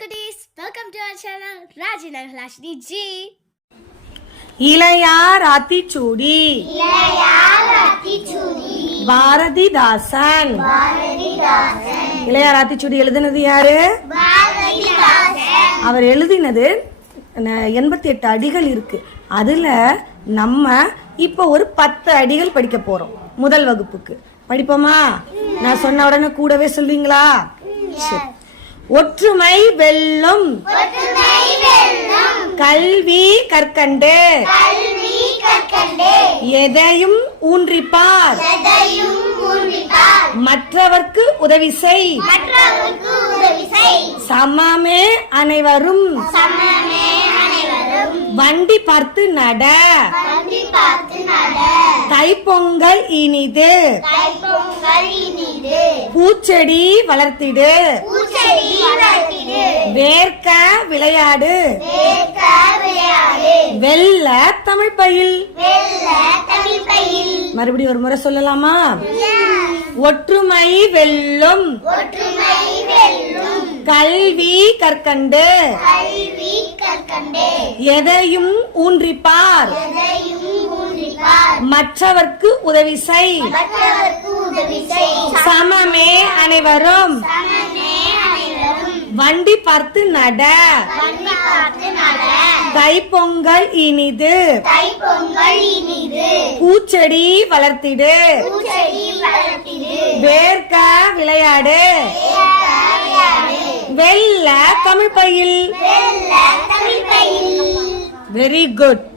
குட்டீஸ் welcome to our channel ராஜினர் ஹலாஷினி G Ilaiyar Aathichoodi Bharathidasan Ilaiyar Aathichoodi எழுதினது யாரு? அவர் எழுதினது எண்பத்தி எட்டு அடிகள் இருக்கு. அதுல நம்ம இப்போ ஒரு பத்து அடிகள் படிக்க போறோம் முதல் வகுப்புக்கு. படிப்போமா? நான் சொன்ன உடனே கூடவே சொல்வீங்களா சரி. ஒற்றுமை வெல்லும். கல்வி கற்கண்டு. எதையும் ஊன்றிப்பார். மற்றவர்க்கு உதவி செய். சமமே அனைவரும். வண்டி பார்த்து நட. தைப்பொங்கல் இனிது. பூச்செடி வளர்த்திடு. வேர்க்க விளையாடு. வெல்ல தமிழ் பயில். மறுபடியும் ஒரு முறை சொல்லலாமா? ஒற்றுமை வெல்லும். கல்வி கற்கண்டு. எதையும் ஊன்றிப்பார். மற்றவர்க்கு உதவி செய். சமமே அனைவரும். வண்டி பார்த்து நட. தைப்பொங்கல் இனிது. பூச்செடி வளர்த்திடு. வேர்க்க விளையாடு. வெல்ல தமிழ் பயில். Very good